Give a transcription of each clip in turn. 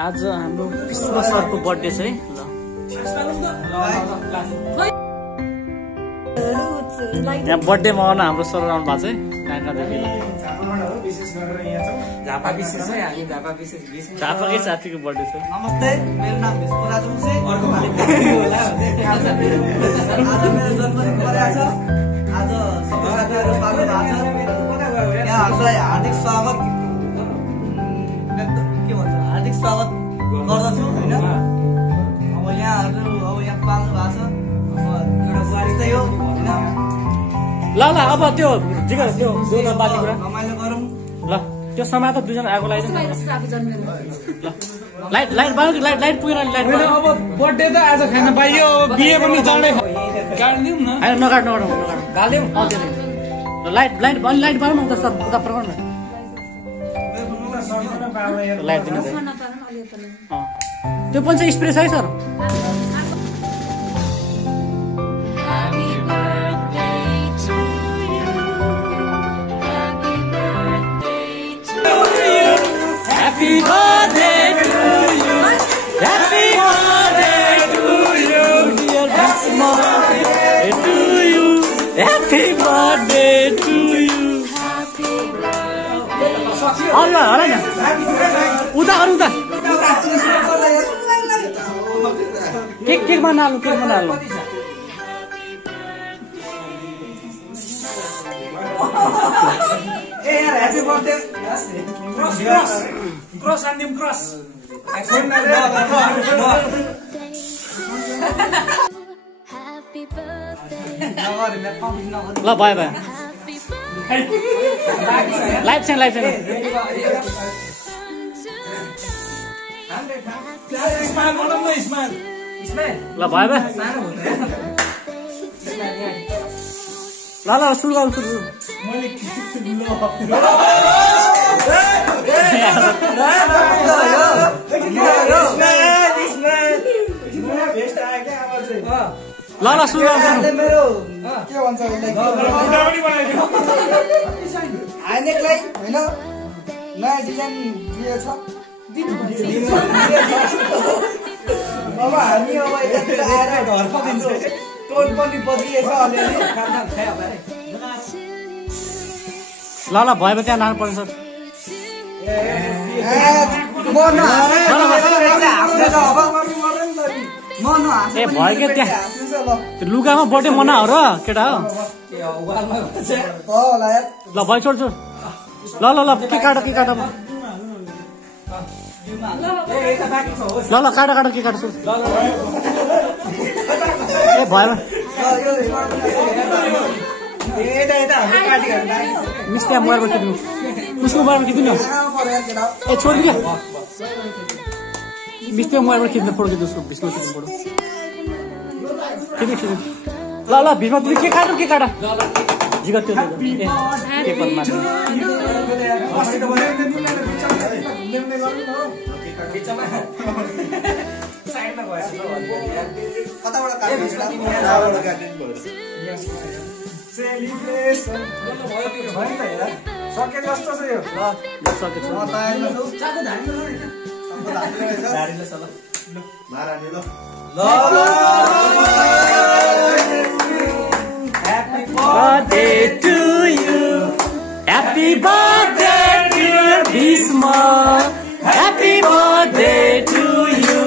आज हाम्रो विश्व सरको बर्थडे छ है। यहाँ बर्थडे मनाउन हाम्रो सर आउनु भएको छ है। झापाकै साथीको बर्थडे छ। नमस्ते, मेरो नाम भीष्म राजु से। आज मेरो जन्मदिन परेको छ। आज सबै साथीहरु पाल्नु भएको छ। यहाँहरुलाई हार्दिक स्वागत हार्दिक स्वागत गर्दछु हैन। अब यहाँहरु यहाँ पाल्नु भएको छ। एउटा स्वागतै हो हैन। ल अब त्यो जिगर त्यो जोदा बाली कुरा रमाइलो गरौँ। ल त्यो समात दुईजना आगो लगाइदिनु। ल लाइट लाइट बाल्नु लाइट लाइट पुगेन लाइट अब बर्थडे त आज खान पाइयो। बिहे पनि चाँडै गाड्दिउँ न। हैन नगाड गाल्यौँ। ल लाइट लाइट लाइट बाल्नु त सब उता प्रकरण लाइट दिनु त्यो पनि चाहिँ स्प्रे छ है sir. Happy birthday to you. Happy birthday to you. Dear Bhishma, to you. Happy birthday to you. Allah, Allah na. Uda. Cake mana lu? Hey, happy birthday. Cross and them cross. Happy birthday. ल bye bye. Live छैन Smile, what am I smile? ल bye bye. ल सुरु गर्नु सुरु। ल सुरु गर्नु। मेरो के भन्छ हाइनेकलाई हैन नयाँ डिजाइन दिएछ। अब हामी अब यता आएर घर पदिन्छ। टोल पनि बदलिएछ अलिअलि। ल भयो त्यहाँ लानु पर्छ सर। ए भयो क्या त्यहाँ लुगामा बर्थडे मना हो र केटा हो। ल भयो छोड्छु। ल के काट ल काट के काट ए भयो मिस्टी मोबाइलमा किन्नु उसको मोबाइलमा किन्नु ए छोड्नु क्या मिस्टी मोबाइलमा किन्नु फोटो किन्नु उसको बिस्कुट किन्नु फोटो किन्नु ल भिडमा तिमी के काट जिगर त्यो पेपरमा सके जस्तो छ यो। birthday to you. Happy birthday dear Bhishma. Happy birthday to you.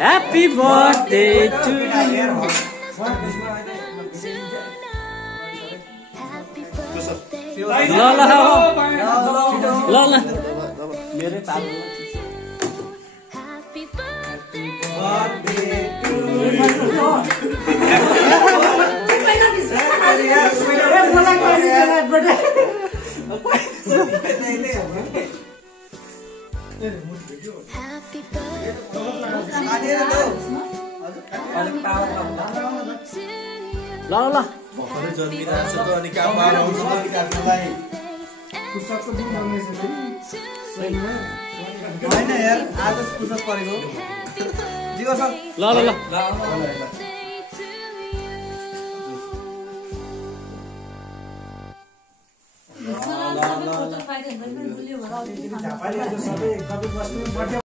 Happy birthday to you. ल मेरे तालु होइन यार आज पुस्तक परेको जिगो सर। ल सबै फोटो पाइदियो भने पनि गुलियो भएर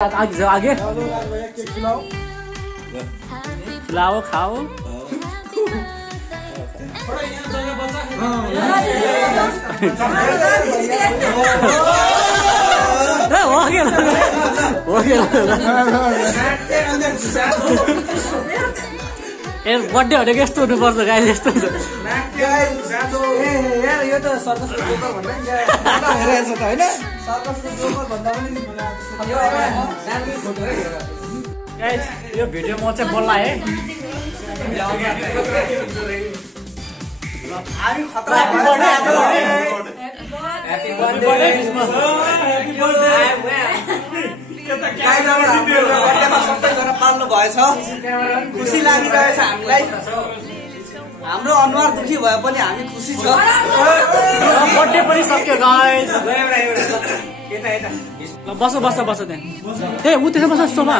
आगे खिलाओ खाओ ए बर्थडे भनेको यस्तो हुनुपर्छ गाई यस्तो हुन्छ यो त सर्कसको जोकर भन्दा नि हेरेछ त हैन सर्कसको जोकर भन्दा पनि यो नानी फोटो है गाइस यो भिडियो म चाहिँ बोल्ला है हामी खतरा ह्यापी बर्थडे सबै गरेर पाल्नु भएछ खुसी लागिरहेछ हामीलाई हाम्रो अनुहार दुखी भए पनि हामी खुसी छ बर्थडे पनि सक्यो गाइस ल बस बस बस त्यहाँ ए उ त्यसो बस सोफा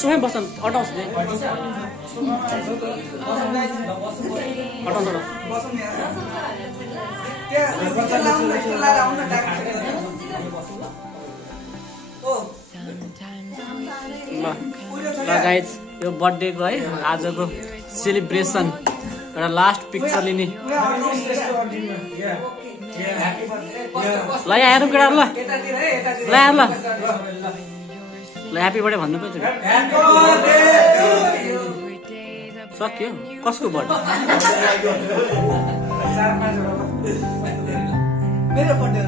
सोफा बस अटाउँछ ल गाइस यो बर्थडेको है आजको सेलिब्रेसन एउटा लास्ट पिक्चर लिने ल यहाँ हेरौँ केटाहरू ल यहाँ ल ल ह्याप्पी बर्थडे भन्नु पर्छ सक्यो कसको बर्थडे मेरो बर्थडे